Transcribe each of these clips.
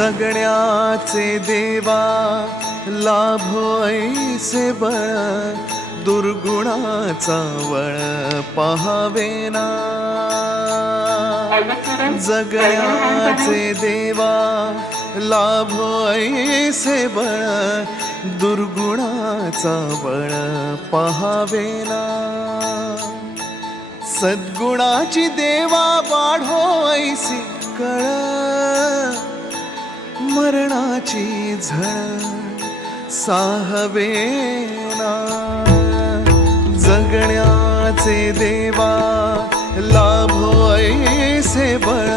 जगण्याचे देवा लाभो ऐसे बळ, दुर्गुणाचा वळ पहावेना. जगण्याचे देवा लाभो ऐसे बळ, दुर्गुणाचा बळ पहावेना. सद्गुणाची देवा वाढो ऐसी कळ, मरणाची झळ साहवेना. जगण्याचे देवा लाभो ऐसे बळ,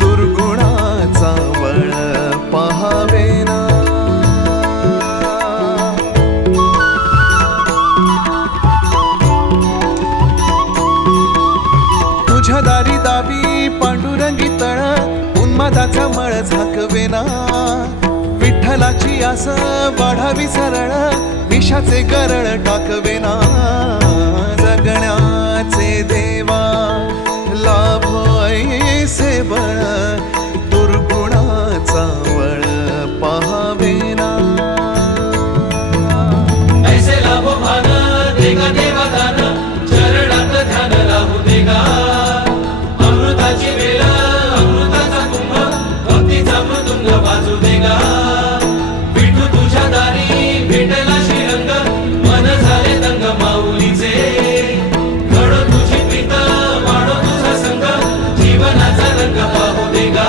दुर्गुणाचा बळ पहावेना. तुझ्या दारी दावी पांडुरंगी तळ, उन्मादाचा मळ झाकवेना. विठ्ठलाची आस वाढावी सरळ, विषाचे गरळ टाकवेना. जगण्याचे देवा लाभो ऐसे बळ, दुर्गुणाचा वळ पहावेना. ऐसे लाभो भान देगा देवा दान, चरणात ध्यान राहू देगा. अमृताची वेळ अमृताचा कुंभ, भक्तीचा मृदुंग वाजू देगा. विठू तुझ्या दारी भेटला श्रीरंग, मन झाले दंग माऊलीचे. घडो तुझी प्रीत वाढो तुझा संग, जीवनाचा रंग पाहू देगा.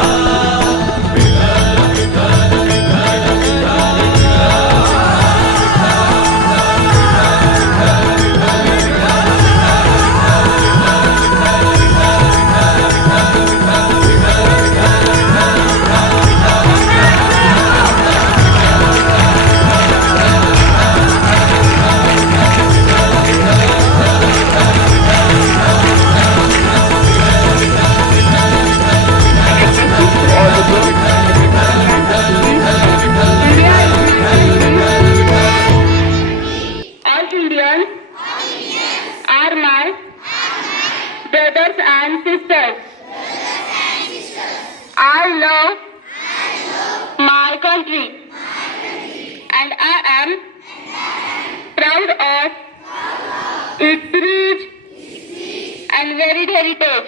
Are my brothers and sisters. I love my country and I am proud of its rich and varied heritage.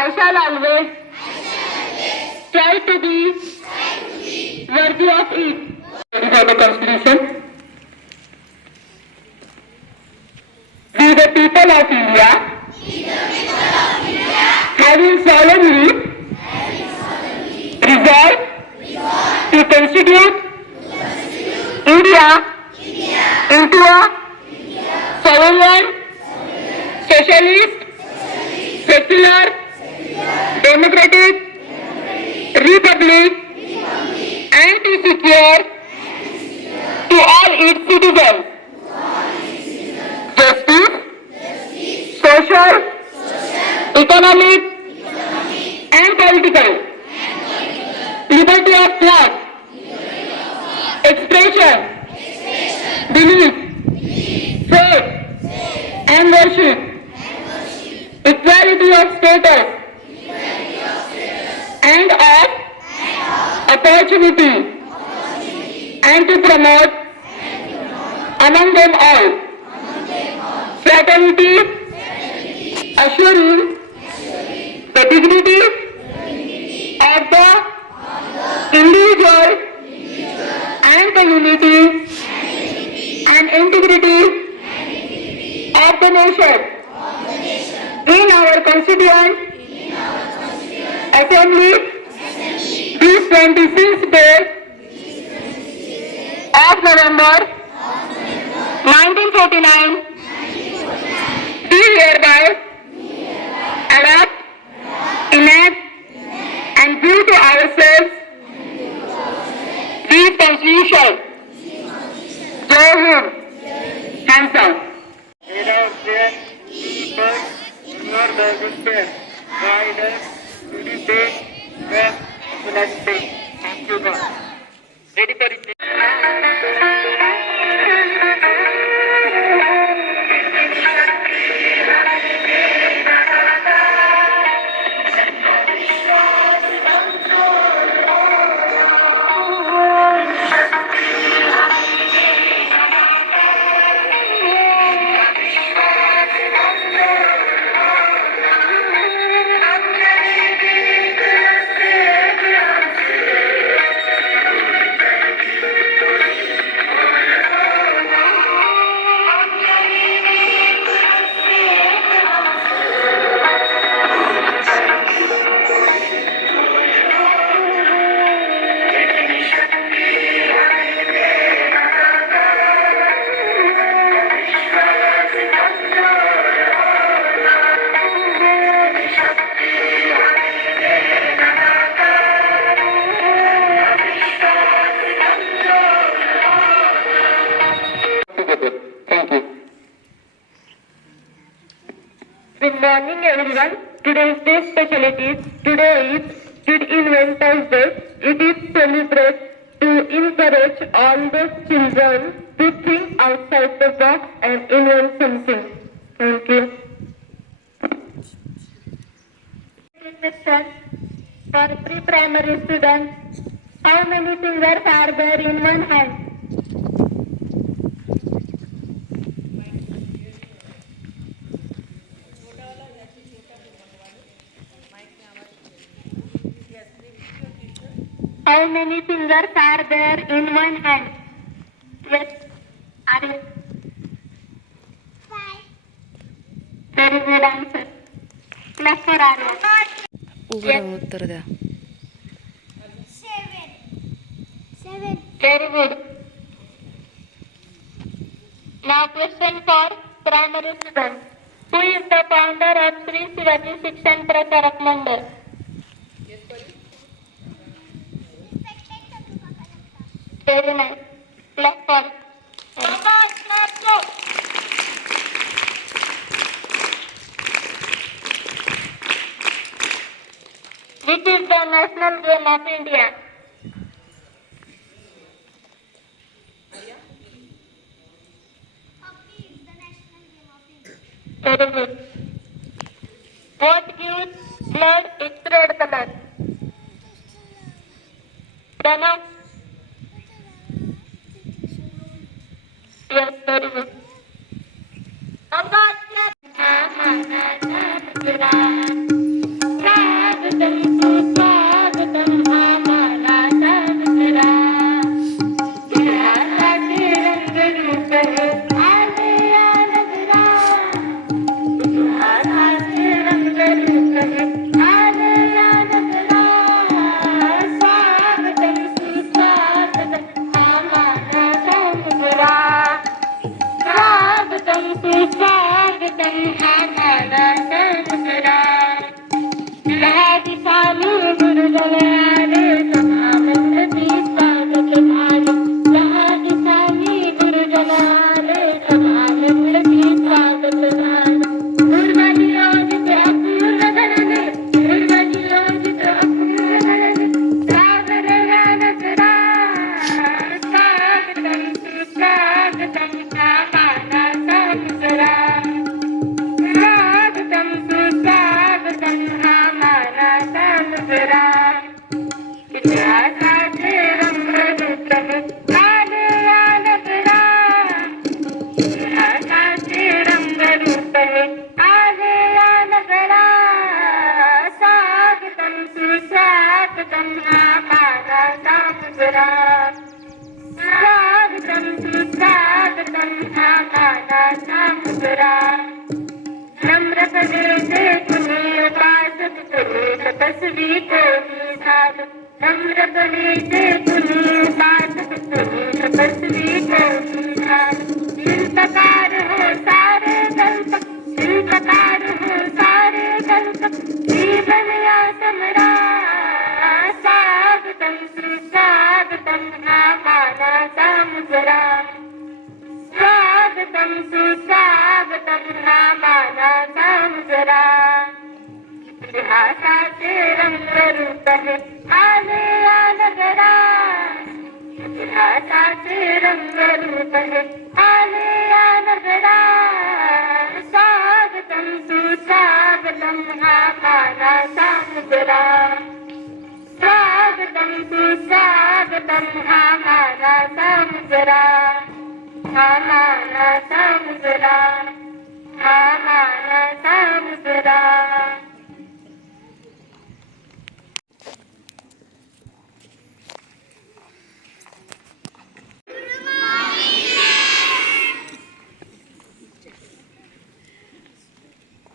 I shall always try to be worthy of it. For the Constitution. We the people of India, having solemnly resolved to constitute India into a sovereign, socialist, secular, democratic republic, and to secure to all its citizens justice, social, economic, and political liberty of thought, expression, belief, faith, and worship, equality of status, and of opportunity, and to promote among them all fraternity, assuring the dignity of the individual and the unity and integrity of the nation. In our Constituent Assembly, this 26th day of November 1949, we hereby adopt, enact, and give to ourselves this Constitution. Jai Hind. Hands up. Without fear, first, ignore the despair. Guide us to the pain, where to let pain. Thank you, God. Ready for it? morning everyone. Today's day specialties. Today is Kid Inventors Day. It is celebrated to encourage all the children to think outside the box and invent something. Thank you. Question for pre-primary students. How many fingers are there in one hand? How many fingers are there in one hand? Yes. Are you? Very good answer. Clap for Arya. उभं राहून उत्तर द्या. Very good. Now question for primary students. Who is the founder of Sri Shivaji Shikshan Pracharak Mandal? Very nice. Clap for. Which is the national game of India? Very good. What gives blood its red color? Pranav? Yes, very good.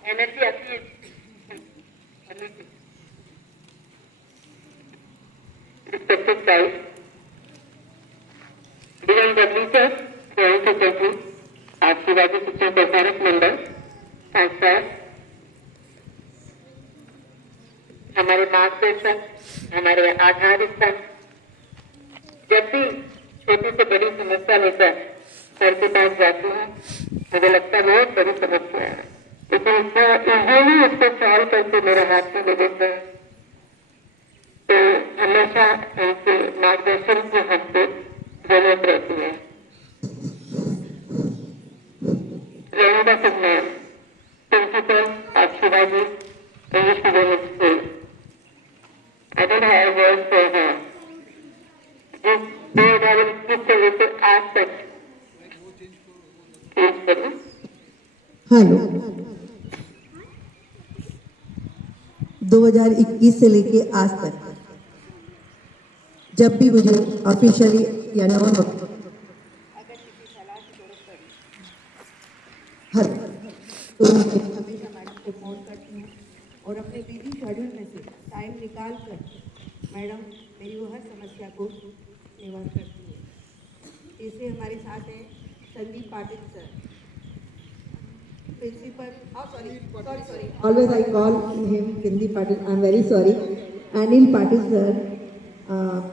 Energy appeals. Respected guys, being the teachers, joint secretary of Shivaji Shikshan Pracharak Mandal, संस्कार, हमारे मार्गदर्शक, हमारे आधार स्थान, जब भी छोटी से बड़ी समस्या लेकर सर के पास जाती हूँ, मुझे लगता है बहुत बड़ी समस्या है, लेकिन इतना इजीली उसको सॉल्व करके मेरे हाथ में दे देते हैं, तो हमेशा उनके मार्गदर्शन की हमको जरूरत रहती है। Renuka Singh ma'am, principal of Shivaji English medium school. I don't have words for her. जिस 2021 से लेकर आज तक हेलो, 2021 से लेके आज तक जब भी मुझे ऑफिशियली या नॉन तो हमेशा मैडम को फोन करती हूँ और अपने बिजी शेड्यूल में से टाइम निकाल कर मैडम मेरी वो हर समस्या को निवार करती है। इससे हमारे साथ हैं Sandeep Patil sir, principal. Oh, sorry. Always I call him Sandeep Patil. I'm very sorry. Anil Patil sir,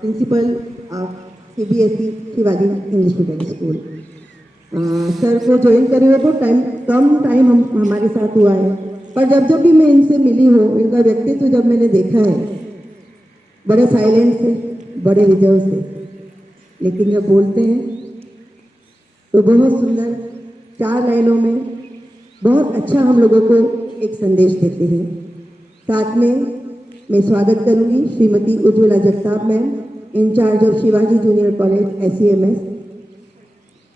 principal of CBSE Shivaji English medium school. Sir को ज्वाइन करे हुए बहुत कम टाइम हमारे साथ हुआ है, पर जब भी मैं इनसे मिली हूँ, इनका व्यक्तित्व जब मैंने देखा है, बड़े साइलेंट से, बड़े रिजर्व से, लेकिन जब बोलते हैं तो बहुत सुंदर 4 लाइनों में बहुत अच्छा हम लोगों को एक संदेश देते हैं। साथ में मैं स्वागत करूंगी Shrimati Ujjwala Jagtap ma'am, incharge of Shivaji junior college SEMS,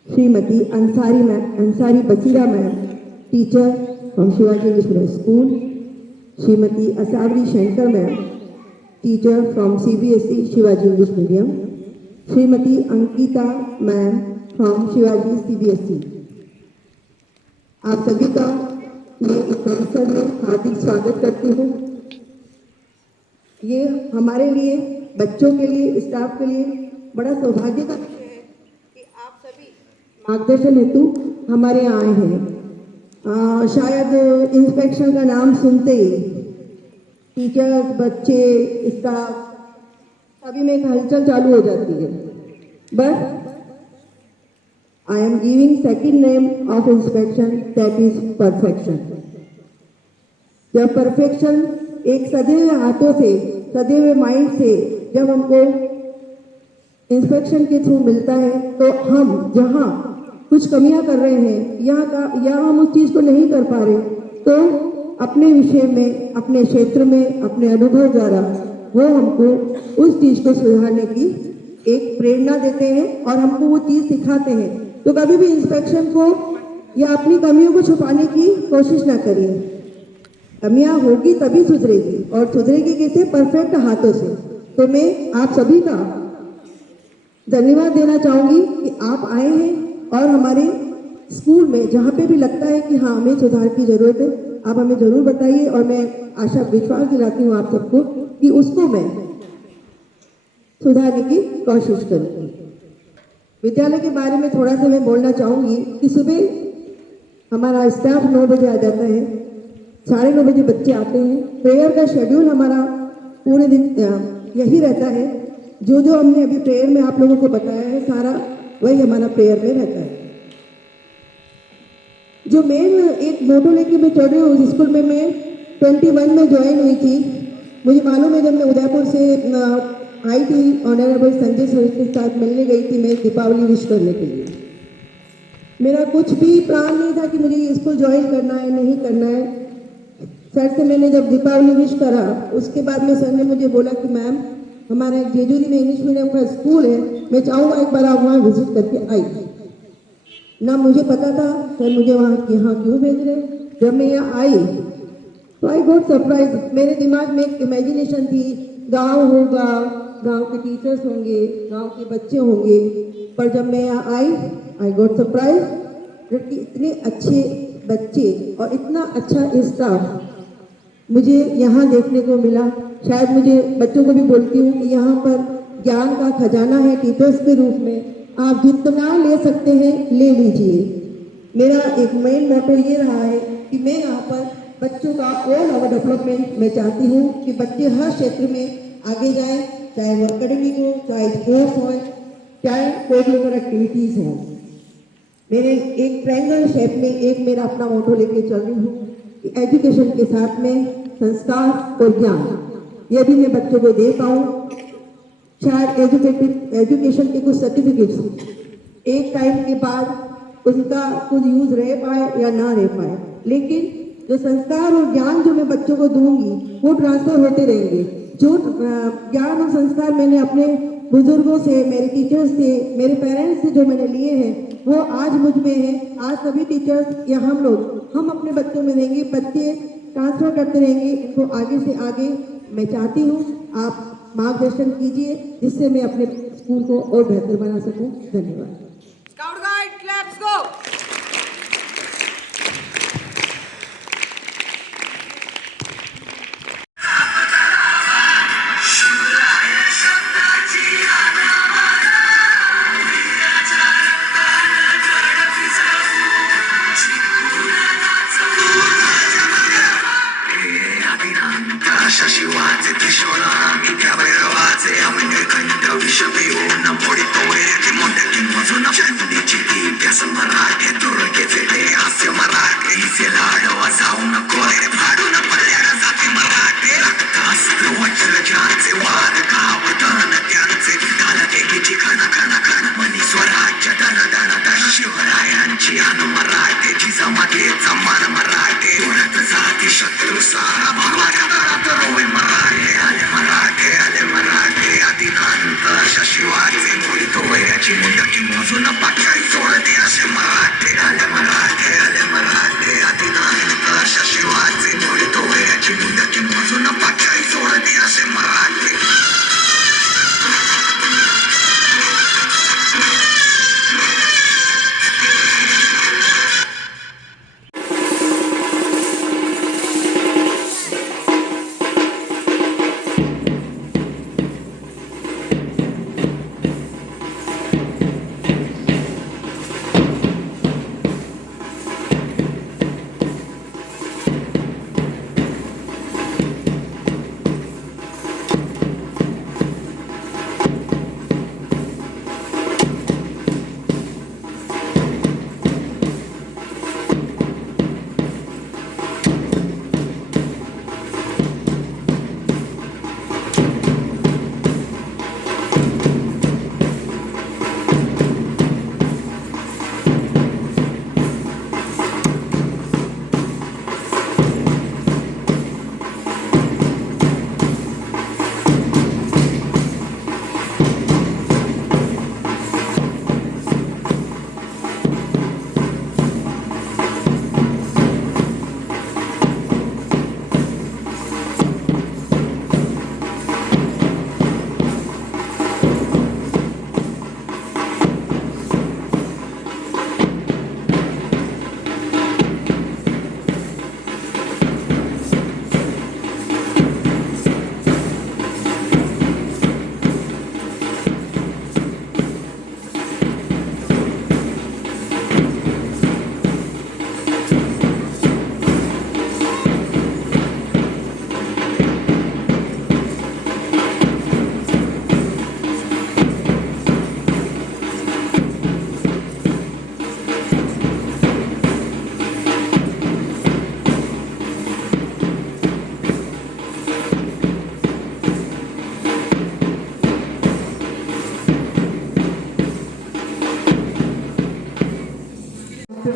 Shrimati Ansari Basira ma'am, teacher from Shivaji English medium school, Shrimati Asavari Shankar ma'am, teacher from CBSE Shivaji English medium, Shrimati Ankita ma'am from Shivaji CBSE। आप सभी का मैं इस अवसर में हार्दिक स्वागत करती हूँ। ये हमारे लिए, बच्चों के लिए, स्टाफ के लिए बड़ा सौभाग्य का विषय है कि आप सभी मार्गदर्शन हेतु हमारे यहाँ आए हैं। शायद इंस्पेक्शन का नाम सुनते ही टीचर्स, बच्चे, स्टाफ सभी में एक हलचल चालू हो जाती है, but I am giving second name of inspection, that is perfection. जब perfection एक सजे हुए हाथों से, सजे हुए माइंड से जब हमको इंस्पेक्शन के थ्रू मिलता है, तो हम जहाँ कुछ कमियां कर रहे हैं या हम उस चीज़ को नहीं कर पा रहे, तो अपने विषय में, अपने क्षेत्र में, अपने अनुभव द्वारा वो हमको उस चीज़ को सुधारने की एक प्रेरणा देते हैं और हमको वो चीज़ सिखाते हैं। तो कभी भी इंस्पेक्शन को या अपनी कमियों को छुपाने की कोशिश ना करिए। कमियां होगी तभी सुधरेगी, और सुधरेगी कैसे? परफेक्ट हाथों से। तो मैं आप सभी का धन्यवाद देना चाहूँगी कि आप आए हैं और हमारे स्कूल में जहाँ पे भी लगता है कि हाँ हमें सुधार की ज़रूरत है, आप हमें ज़रूर बताइए, और मैं आशा विश्वास दिलाती हूँ आप सबको कि उसको मैं सुधारने की कोशिश करूँगी। विद्यालय के बारे में थोड़ा सा मैं बोलना चाहूँगी कि सुबह हमारा स्टाफ 9 बजे आ जाता है, 9:30 बजे बच्चे आते हैं। प्रेयर का शेड्यूल हमारा पूरे दिन यही रहता है, जो हमने अभी प्रेयर में आप लोगों को बताया है, सारा वही हमारा प्रेयर में रहता है। जो मेन एक मोटो लेके मैं चल रही हूँ, उस स्कूल में मैं 21 में ज्वाइन हुई थी। मुझे मालूम है, जब मैं उदयपुर से आई थी, ऑनरेबल संजय सर के साथ मिलने गई थी मैं दीपावली विश करने के लिए। मेरा कुछ भी प्लान नहीं था कि मुझे ये स्कूल ज्वाइन करना है, नहीं करना है। सर से मैंने जब दीपावली विश करा, उसके बाद में सर ने मुझे बोला कि मैम हमारा एक जेजूरी में इंग्लिश मीडियम का स्कूल है, मैं चाहूँगा एक बार आप वहाँ विजिट करके आई। ना मुझे पता था सर मुझे यहाँ क्यों भेज रहे। जब मैं यहाँ आई तो आई गॉट सरप्राइज। मेरे दिमाग में एक इमेजिनेशन थी, गाँव होगा, गांव के टीचर्स होंगे, गांव के बच्चे होंगे, पर जब मैं यहाँ आई गॉट सरप्राइज कि इतने अच्छे बच्चे और इतना अच्छा स्टाफ मुझे यहाँ देखने को मिला। शायद मुझे बच्चों को भी बोलती हूँ कि यहाँ पर ज्ञान का खजाना है टीचर्स के रूप में, आप जितना ले सकते हैं ले लीजिए। मेरा एक मेन मोटो ये रहा है कि मैं यहाँ पर बच्चों का ऑल ओवर डेवलपमेंट मैं चाहती हूँ कि बच्चे हर क्षेत्र में आगे जाएं, चाहे वो एकेडमिक हो, चाहे स्पोर्ट्स हो, चाहे कोरिकुलर एक्टिविटीज़ हो। मेरे एक ट्रायंगल शेप में एक मेरा अपना मोटो लेके चल रही हूँ कि एजुकेशन के साथ में संस्कार और ज्ञान यदि मैं बच्चों को दे पाऊँ, शायद एजुकेशन के कुछ सर्टिफिकेट्स एक टाइम के बाद उनका कुछ यूज रह पाए या ना रह पाए, लेकिन जो संस्कार और ज्ञान जो मैं बच्चों को दूंगी वो ट्रांसफर होते रहेंगे। जो ज्ञान और संस्कार मैंने अपने बुजुर्गों से, मेरे टीचर्स से, मेरे पेरेंट्स से जो मैंने लिए हैं वो आज मुझ में है। आज सभी टीचर्स या हम अपने बच्चों में देंगे, बच्चे ट्रांसफर करते रहेंगे इनको आगे से आगे। मैं चाहती हूँ आप मार्गदर्शन कीजिए जिससे मैं अपने स्कूल को और बेहतर बना सकूँ। धन्यवाद। Scout Guide, claps go! शशिवाचे त्रिशूला मी त्या भैरवाचे अमन्यखंड विषपेऊन मोडितो की मोठ्या मजून चंदीची ती व्यास मराठे तुरकेचे ते हास्य मराठे हिचे लाडवा जाऊ नको रे फाडून पडल्याला जाते मराठे रक्तास्त्र वज्रजांचे वाद कावतन त्यांचे घालते किची खण खण खण मनी स्वराज्य धन धन धन शिवरायांची अन मराठे जिजामातेचा मान मराठे उडत जाती शत्रू सारा भगवाच्या तळात रोवे मराठे आले मराठे आदिनांत शशिवाचे मोडीतो वयाची मुंडकी मोजून पाठ्याई सोडते असे मराठे आले मराठे आदिनांत शशिवाचे मोडीतो वयाची मुंडकी मोजून पाठ्याई सोडते असे मराठे.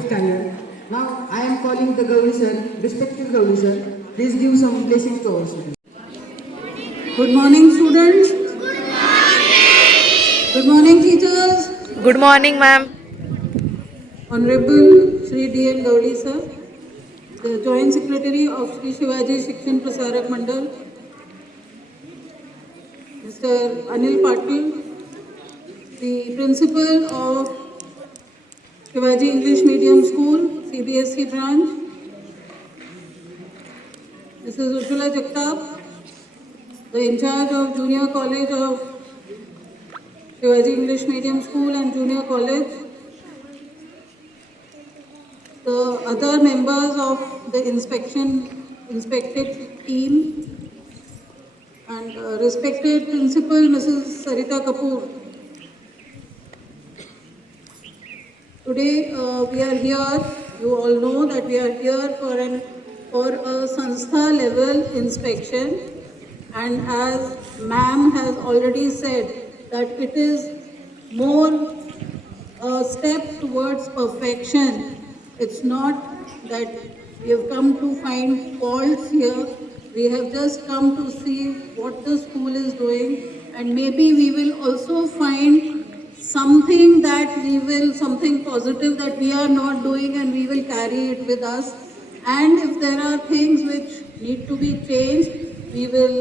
Standard. Now I am calling the Gauri sir, respected Gauri sir. Please give some blessings to our students. Good morning, students. Good morning, teachers. Good morning ma'am. Honorable Shri D.N. Gaudi sir, the Joint Secretary of Shri Shivaji Shikshan Prasarak Mandal, Mr. Anil Patil, the Principal of Shivaji English Medium School, CBSE branch, Mrs. Ujjwala Jagtap, the in charge of Junior College of Shivaji English Medium School and Junior College, the other members of the inspected team, and respected Principal Mrs. Sarita Kapoor. Today we are here, you all know that we are here for an for a Sanstha level inspection, and as ma'am has already said that it is more a step towards perfection. It's not that we have come to find faults here. We have just come to see what the school is doing, and maybe we will also find something that something positive that we are not doing, and we will carry it with us. And if there are things which need to be changed, we will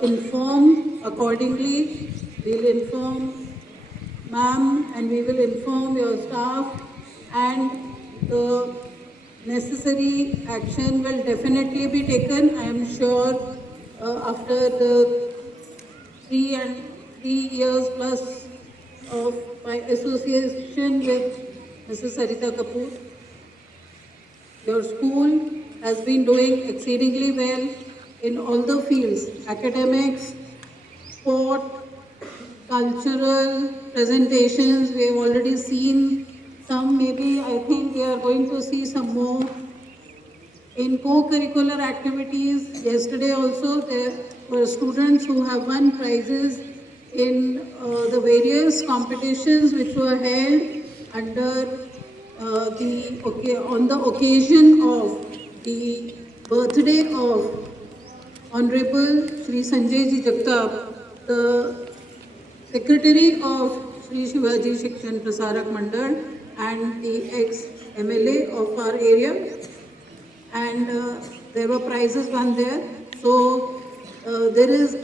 inform accordingly. We will inform ma'am, and we will inform your staff, and the necessary action will definitely be taken. I am sure after the 3 years plus of my association with Mrs. Sarita Kapoor, your school has been doing exceedingly well in all the fields: academics, sport, cultural presentations. We have already seen some, maybe I think we are going to see some more. In co-curricular activities, yesterday also there were students who have won prizes in the various competitions which were held under on the occasion of the birthday of Honorable Shri Sanjay Ji Jagtap, the Secretary of Shri Shivaji Shikshan Prasarak Mandal and the ex-MLA of our area, and there were prizes won there. So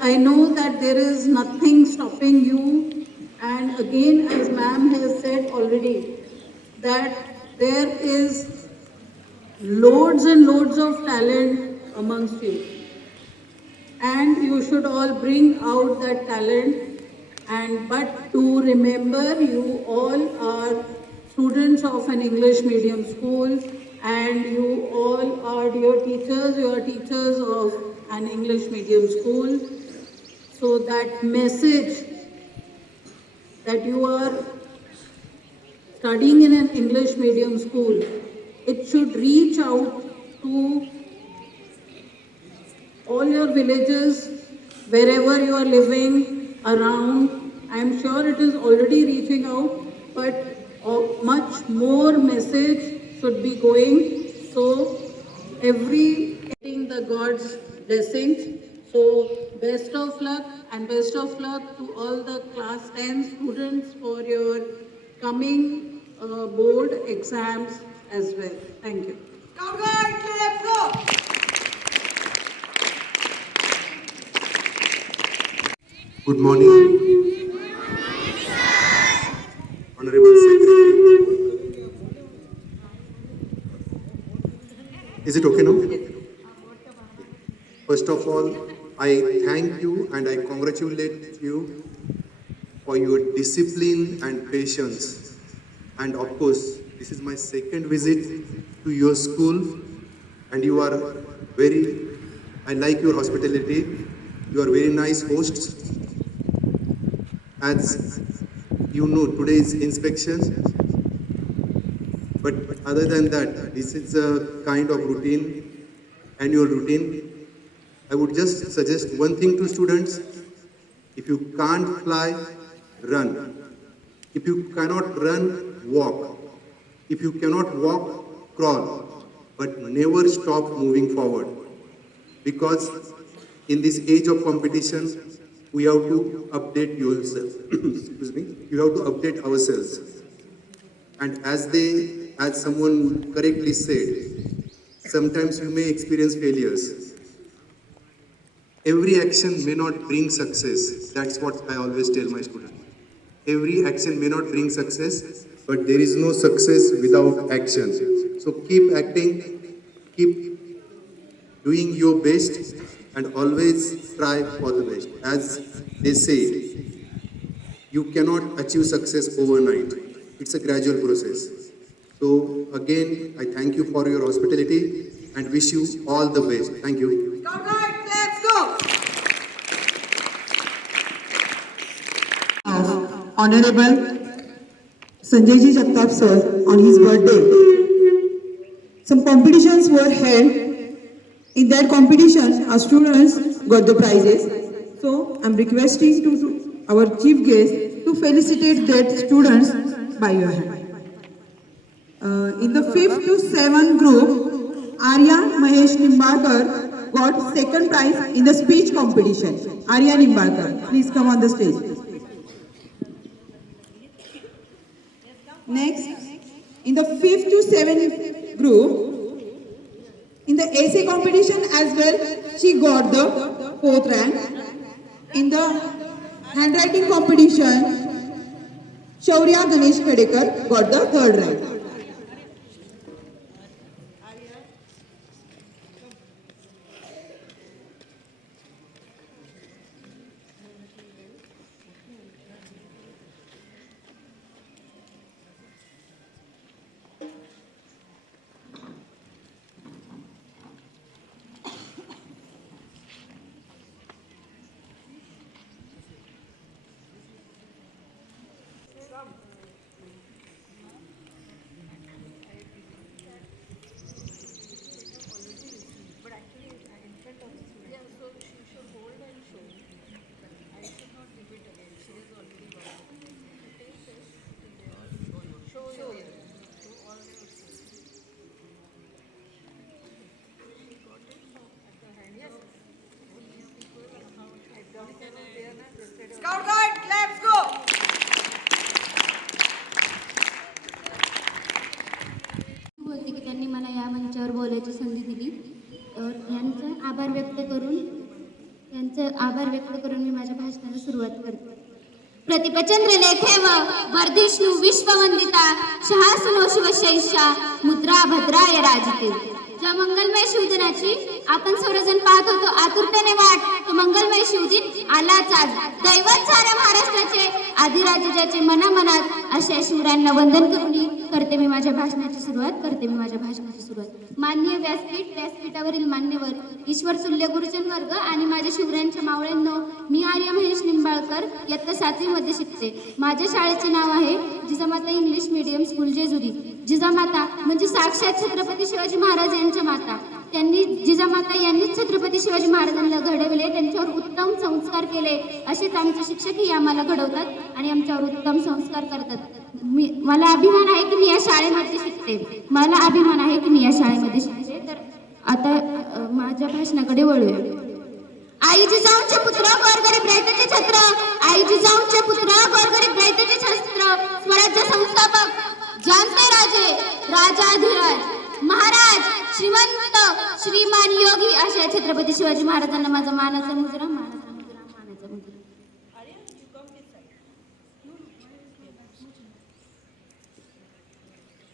I know that there is nothing stopping you, and again, as ma'am has said already, that there is loads and loads of talent amongst you, and you should all bring out that talent. But to remember, you all are students of an English medium school, and you all are dear teachers. You are teachers of an English medium school. So that message that you are studying in an English medium school, it should reach out to all your villages, wherever you are living around. I am sure it is already reaching out, but much more message should be going. So getting the God's blessings. So best of luck, and best of luck to all the class 10 students for your coming board exams as well. Thank you. Good morning. Honorable Secretary. Is it okay now? First of all, I thank you and I congratulate you for your discipline and patience. And of course, this is my second visit to your school, and you are I like your hospitality. You are very nice hosts. As you know, today is inspection, but other than that, this is a kind of routine, annual routine. I would just suggest one thing to students: if you can't fly, run. If you cannot run, walk. If you cannot walk, crawl. But never stop moving forward, because in this age of competition, we have to update yourself. Excuse me. You have to update ourselves. And as someone correctly said, sometimes you may experience failures. Every action may not bring success. That's what I always tell my students. Every action may not bring success, but there is no success without action. So keep acting, keep doing your best, and always strive for the best. As they say, you cannot achieve success overnight. It's a gradual process. So again, I thank you for your hospitality and wish you all the best. Thank you. Let's go. Honorable Sanjay Ji Jagtap sir on his birthday. Some competitions were held In that competition, our students got the prizes. So I'm requesting to our chief guest to felicitate that students by your hand. In the 5th to 7th group, Arya Mahesh Nimbalkar got second prize in the speech competition. Arya Nimbalkar, please come on the stage. Next, in the 5th to 7th group, in the essay competition as well, she got the 4th rank. In the handwriting competition, Shaurya Ganesh Khadekar got the 3rd rank. Scout Guide, let's go! बोलते की त्यांनी मला या मंचावर बोलायची संधी दिली. यांचं आभार व्यक्त करून मी माझ्या भाषणाला सुरुवात करते. प्रतिपचंद्र लेखे व वर्धिष्णू विश्ववंदिता शहासनो शिवशैषा मुद्रा भद्राय राजते. ज्या मंगलमय शिवदिनाची आपण सर्वजण पाहत होतो आतुरतेने वाट, तो मंगलमय शिवदिन आलाच आज. दैवत साऱ्या महाराष्ट्राचे आदिराजे ज्याचे मनामनात अशा शिवरायांना वंदन करून करते मी माझ्या भाषणाची सुरुवात. माननीय व्यासपीठावरील मान्यवर, ईश्वर तुल्य गुरुजन वर्ग आणि माझ्या शिवरायांच्या मावळ्यांनो, मी आर्या महेश निंबाळकर इयत्ता 7वी मध्ये शिकते. माझ्या शाळेचे नाव आहे Jijamata English medium school Jejuri. Jijamata म्हणजे साक्षात छत्रपती शिवाजी महाराज यांच्या माता. जिजामाता यांनीच छत्रपती शिवाजी महाराजांना घडवले, त्यांच्यावर उत्तम संस्कार केले. असेच आमचे शिक्षकही आम्हाला घडवतात आणि आमच्यावर उत्तम संस्कार करतात. मला अभिमान आहे की मी या शाळेमध्ये शिकते. तर आता माझ्या भाषणाकडे वळूया. आई जिजाऊंचे पुत्र गोरगरीब रयतेचे छत्र, आई जिजाऊंचे पुत्र गोरगरीब रयतेचे छत्र, स्वराज्य संस्थापक जानते राजे राजाधिराज महाराज श्रीमंत श्रीमान योगी अशा छत्रपती शिवाजी महाराजांना माझा मानाचा मुजरा.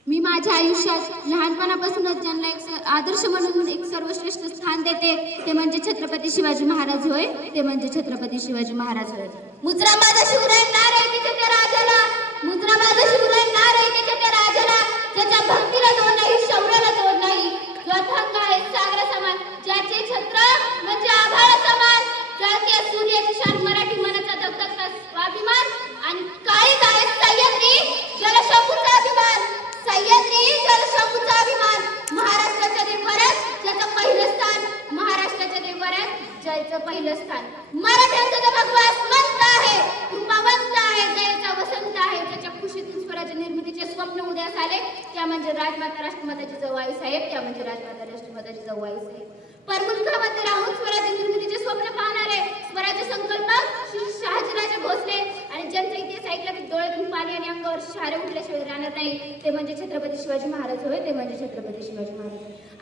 मी माझ्या आयुष्यात लहानपणापासूनच ज्यांना एक आदर्श म्हणून एक सर्वश्रेष्ठ स्थान देते ते म्हणजे छत्रपती शिवाजी महाराज होय. मुजरा माझा शिवराय नार आहे तिच्या त्या राजाला, मुजरा माझा शिवराय नार आहे तिच्या त्या राजाला, ज्याच्या भक्तीला तोड नाही, शौर्याला तोड नाही, जो अथांग आहे सागरा समान, ज्याचे छत्र म्हणजे आभाळ समान, जातीय सूर्याची शान, मराठी मनाचा धगधगता स्वाभिमान आणि काळीज आहे सह्याद्री जलशंभूचा अभिमान, सह्याद्री जलशंभूचा अभिमान. महाराष्ट्राच्या देवरात ज्याचं पहिलं स्थान, महाराष्ट्राच्या देवरात जयचं पहिलं स्थान. मराठ्यांचा जो भगवास मंत आहे, कृपावंत आहे, जयचा वसंत आहे, ज्याच्या खुशीतून स्वराज्य निर्मितीचे स्वप्न उदयास आले, त्या म्हणजे राजमाता राष्ट्रमाताची जाऊआई साहेब, परमुलुखामध्ये राहून स्वराज्य निर्मितीचे स्वप्न पाहणारे स्वराज्य संकल्पक श्री शहाजीराजे भोसले आणि ज्यांचा इतिहास ऐकला की डोळ्यातून पाणी आणि अंगावर शहारे उठल्याशिवाय राहणार नाही, ते म्हणजे छत्रपती शिवाजी महाराज होय.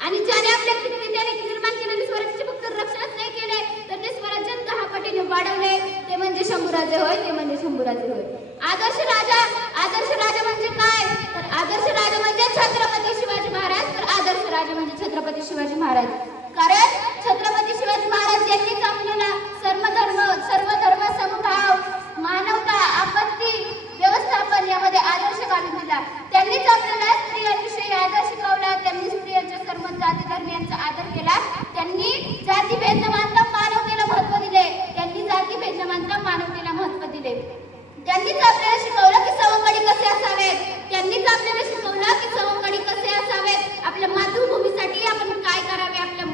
आणि ज्याने आपल्या कित्येक निर्माण केलेले स्वराज्याचे फक्त रक्षणच नाही केले तर ते स्वराज्यात 10 पटीने वाढवले, ते म्हणजे शंभूराजे होय. आदर्श राजा म्हणजे काय? तर आदर्श राजा म्हणजे छत्रपती शिवाजी महाराज. छत्रपती शिवाजी महाराज, कारण छत्रपती शिवाजी महाराज यांनीच आपल्याला सर्व धर्म समभाव, मानवता, आपत्ती व्यवस्थापन यामध्ये आदर्श घालून दिला. त्यांनीच आपल्याला स्त्रियांविषयी आदर शिकवला, त्यांनी स्त्रियांच्या सर्व जाती धर्मियांचा आदर केला, त्यांनी जातीभेद न मानता मानवतेला महत्त्व दिले, त्यांनीच आपल्याला शिकवलं की सवंगडी कसे असावेत, आपल्या मातृभूमीसाठी आपण काय करावे, आपल्या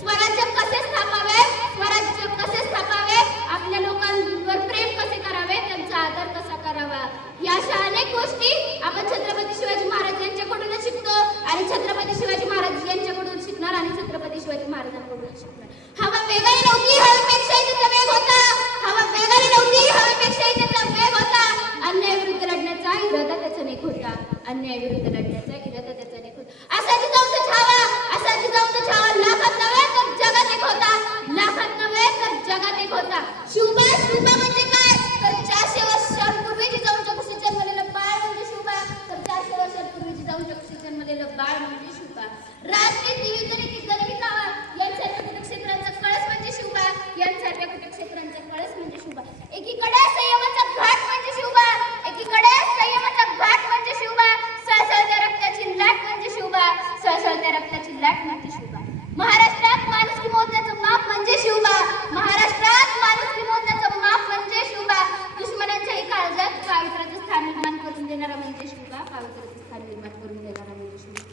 स्वराज्य कसे स्थापावे, स्वराज्य कसे स्थापावे, आपल्या लोकांवर प्रेम कसे करावे, त्यांचा आदर कसा करावा, या अशा अनेक गोष्टी आपण छत्रपती शिवाजी महाराज यांच्याकडूनच शिकतो आणि छत्रपती शिवाजी महाराज यांच्याकडून शिकणार आणि छत्रपती शिवाजी महाराजांकडून शिकणार. हवा वेगाने नव्हती, हवेपेक्षाही त्याचा वेग होता. हवा वेगाने नव्हती, हवेपेक्षाही त्याचा वेग होता. अन्यायाविरुद्ध लढण्याचा इरादा त्याचा नेक होता. अन्यायाविरुद्ध लढण्याचा इरादा त्याचा नेक होता. असा जिजाऊचा छावा, असा जिजाऊचा छावा लाखात नव्हे तर जगात एक होता. लाखात नव्हे तर जगात एक होता. शिवबा, शिवबा म्हणजे काय? तर 400 वर्षांपूर्वी जिजाऊच्या कुशीत जन्मलेलं बाळ म्हणजे शिवबा. तर 400 वर्षांपूर्वी जिजाऊच्या कुशीत जन्मलेलं बाळ म्हणजे शिवबा. राजनीती, युद्धनीती, गणित यांसारख्या कुटक्षेत्रांचा कळस म्हणजे शिवबा. यांसारख्या कुटक्षेत्रांचा कळस म्हणजे शिवबा. एकीकडे संयमाचा घाट म्हणजे शिवबा, एकीकडे संयमाचा घाट म्हणजे शिवबा. सळसळत्या रक्ताची लाट म्हणजे शिवबा, सळसळत्या रक्ताची लाट म्हणजे शिवबा. महाराष्ट्रात माणुसकी मोजण्याचं माप म्हणजे शिवबा. महाराष्ट्रात माणुसकी मोजण्याचं माप म्हणजे शिवबा. दुश्मनाच्याही काळजात पावित्र्याचं स्थान निर्माण करून देणारा म्हणजे शिवबा. पावित्र्याचं स्थान निर्माण करून देणारा म्हणजे शिवबा.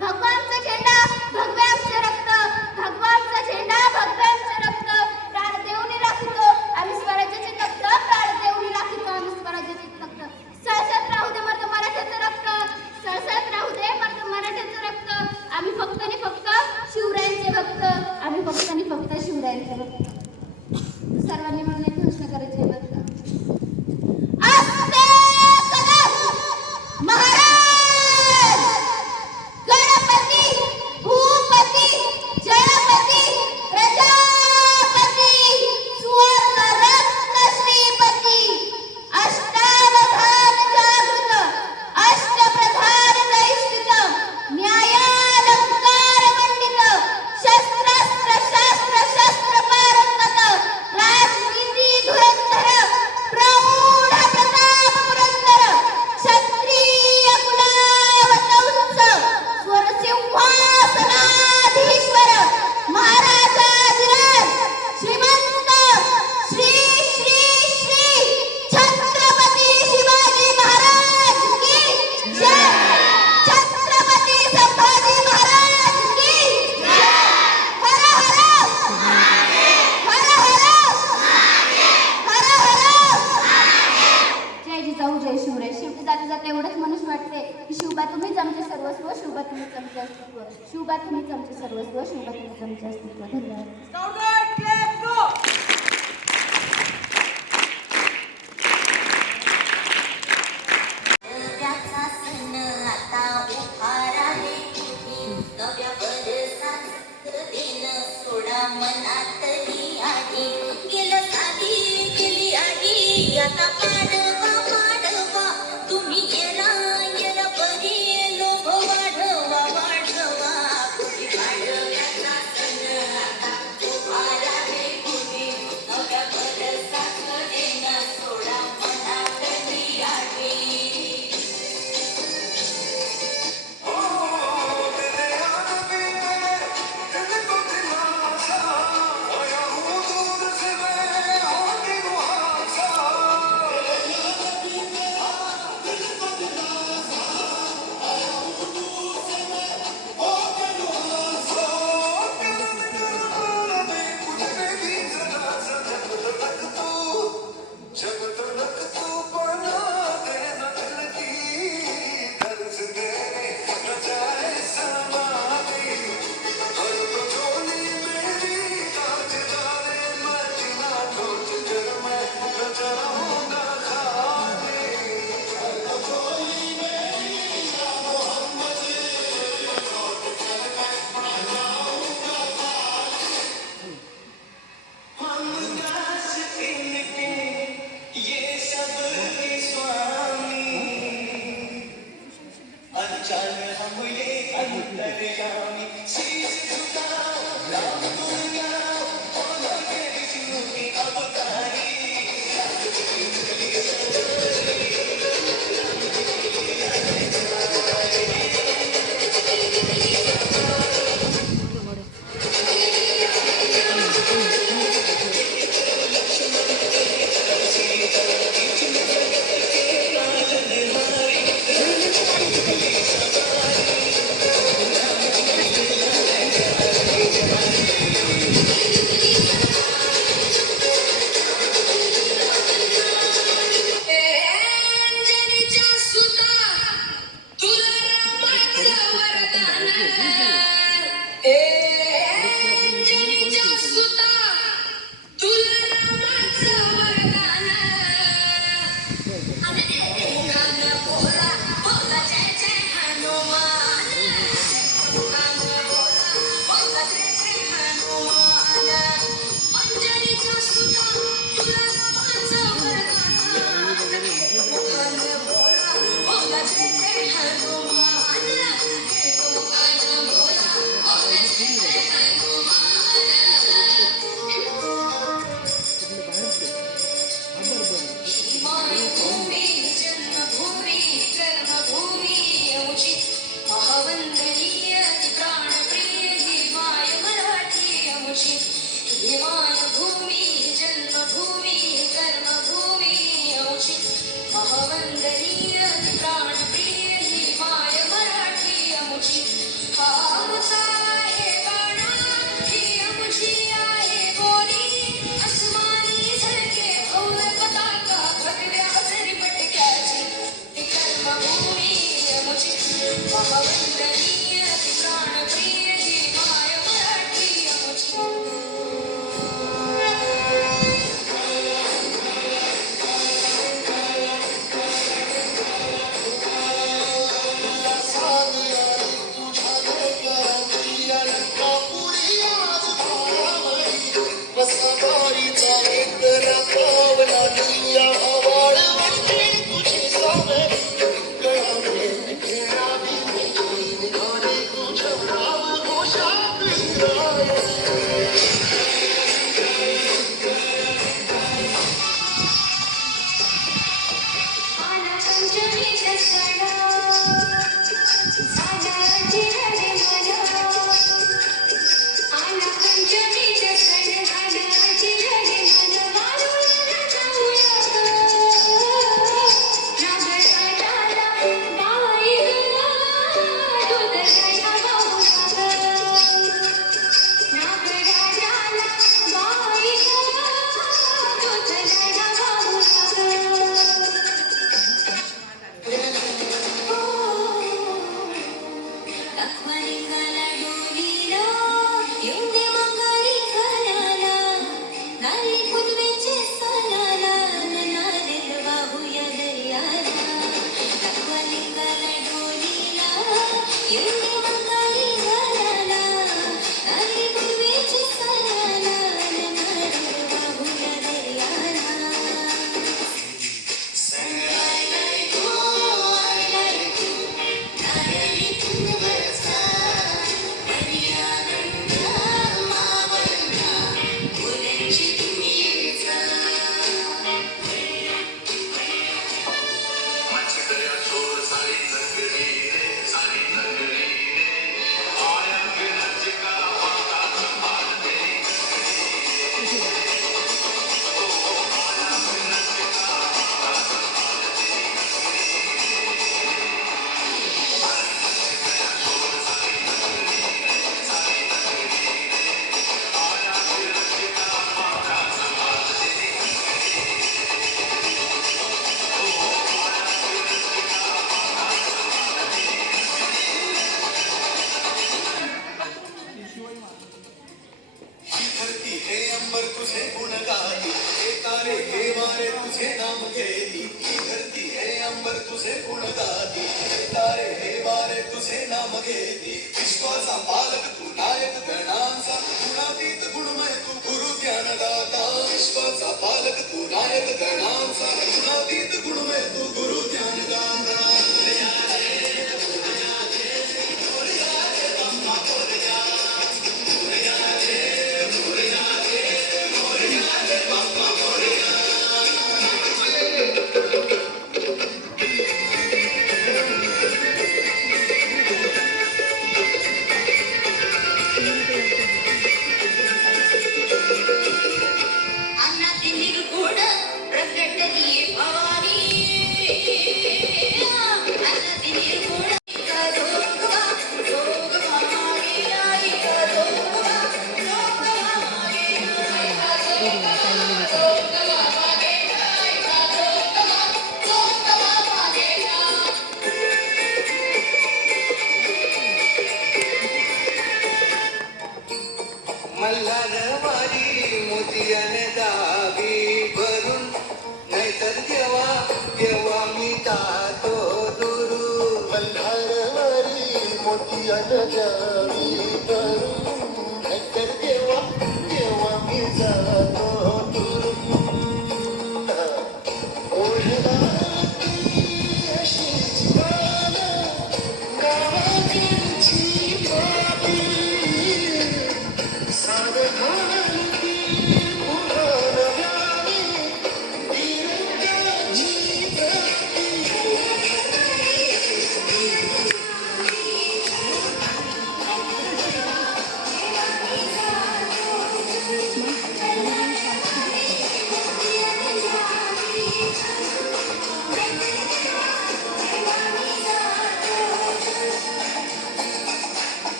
भगवा आमचा झेंडा, भगवे आमचे रक्त, भगवा आमचा झेंडा, भगवे आमचे रक्त. प्राण देऊन राखतो आम्ही स्वराज्याचे तख्त, प्राण देऊन राखतो आम्ही स्वराज्याचे तख्त. सळसळत राहू दे मर्द मराठ्याचं रक्त, सळसळत राहू दे मर्द मराठ्याचं रक्त. आम्ही फक्त आणि फक्त शिवरायांचे भक्त, आम्ही फक्त आणि फक्त शिवरायांचे भक्त. सर्वांनी म्हणून एक घोषणा करायची आहे बघा. अस्ते कदम महाराज, गणपती, भूपती, जयपती, प्रजापती, सुवर्णरत्न श्रीपती, अष्टावधान जागृत, अष्टप्रधान दैष्टिक, न्यायालंकार मंडित, शस्त्रास्त्र शास्त्र शस्त्र पारंगत, राजनीती धुरंधर, प्रौढ प्रताप पुरंदर, क्षत्रिय कुलावत उच्च, स्वरसिंहासनाधीश्वर, महाराजाधिराज, श्रीमंत श्री श्री श्री छत्रपती शिवाजी महाराज की जय, छत्रपती संभाजी महाराज की जय. हर हर हर हर जय जिजाऊ, जय शिवराय. शेवटी जाता जाता एवढंच मनुष्य वाटते की शिवबा तुम्हीच आमचे सर्वस्व, शिवबा तुम्हीच आमचे अस्तित्व, शिवबा तुम्हीच आमचे सर्वस्व, शिवबा तुम्हीच आमचे अस्तित्व. धन्यवाद. Scout Guard, let's go. त्याचा सण आता उभारा रे नव्या बरसात दिन सोडा मनातली आधी गेलं साधी गेली आधी आता पाडवा पाडवा तुम्ही येरा येरा बरी लोभ वाढवा वाढवा पाडव्याचा सण आता उभारा रे नव्या बरसात दिन सोडा मनातली आधी.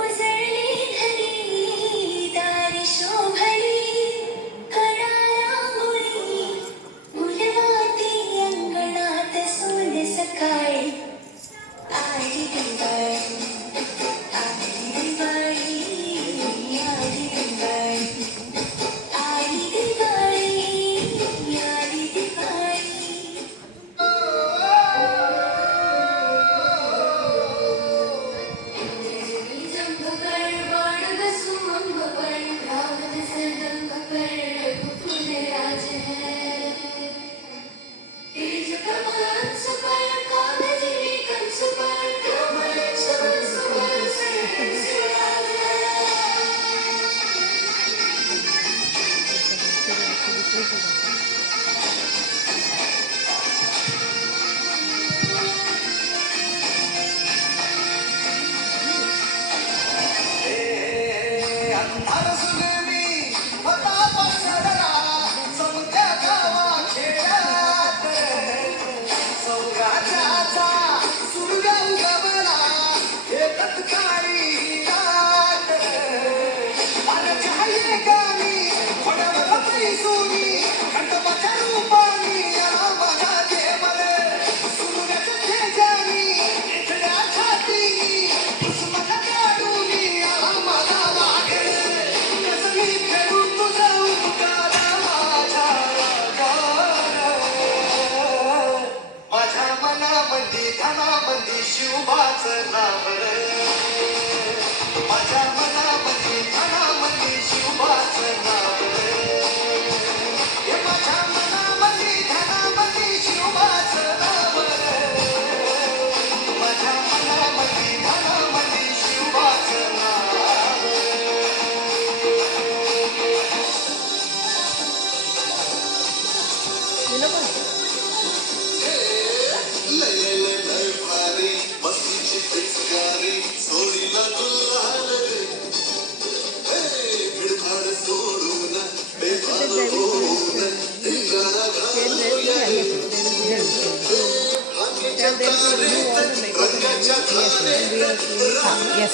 उजळली धरी दारी शोभली कणाला शिवाचं नाव रे. माझ्या मनामध्ये धनामध्ये शिवाचं नाव रे. हे माझ्या मनामध्ये धनामध्ये शिवाचं नाव रे. माझ्या मनामध्ये धनामध्ये शिवाचं नाव रे. लय लय लय भारी मस्तीची पिचकारी सोडीला गुलाल रे. भिडभाड सोडून बेभान होऊन धिंगाणा घालूया रे. भांगेच्या तारेत रंगाच्या धारेत रंग घालूया.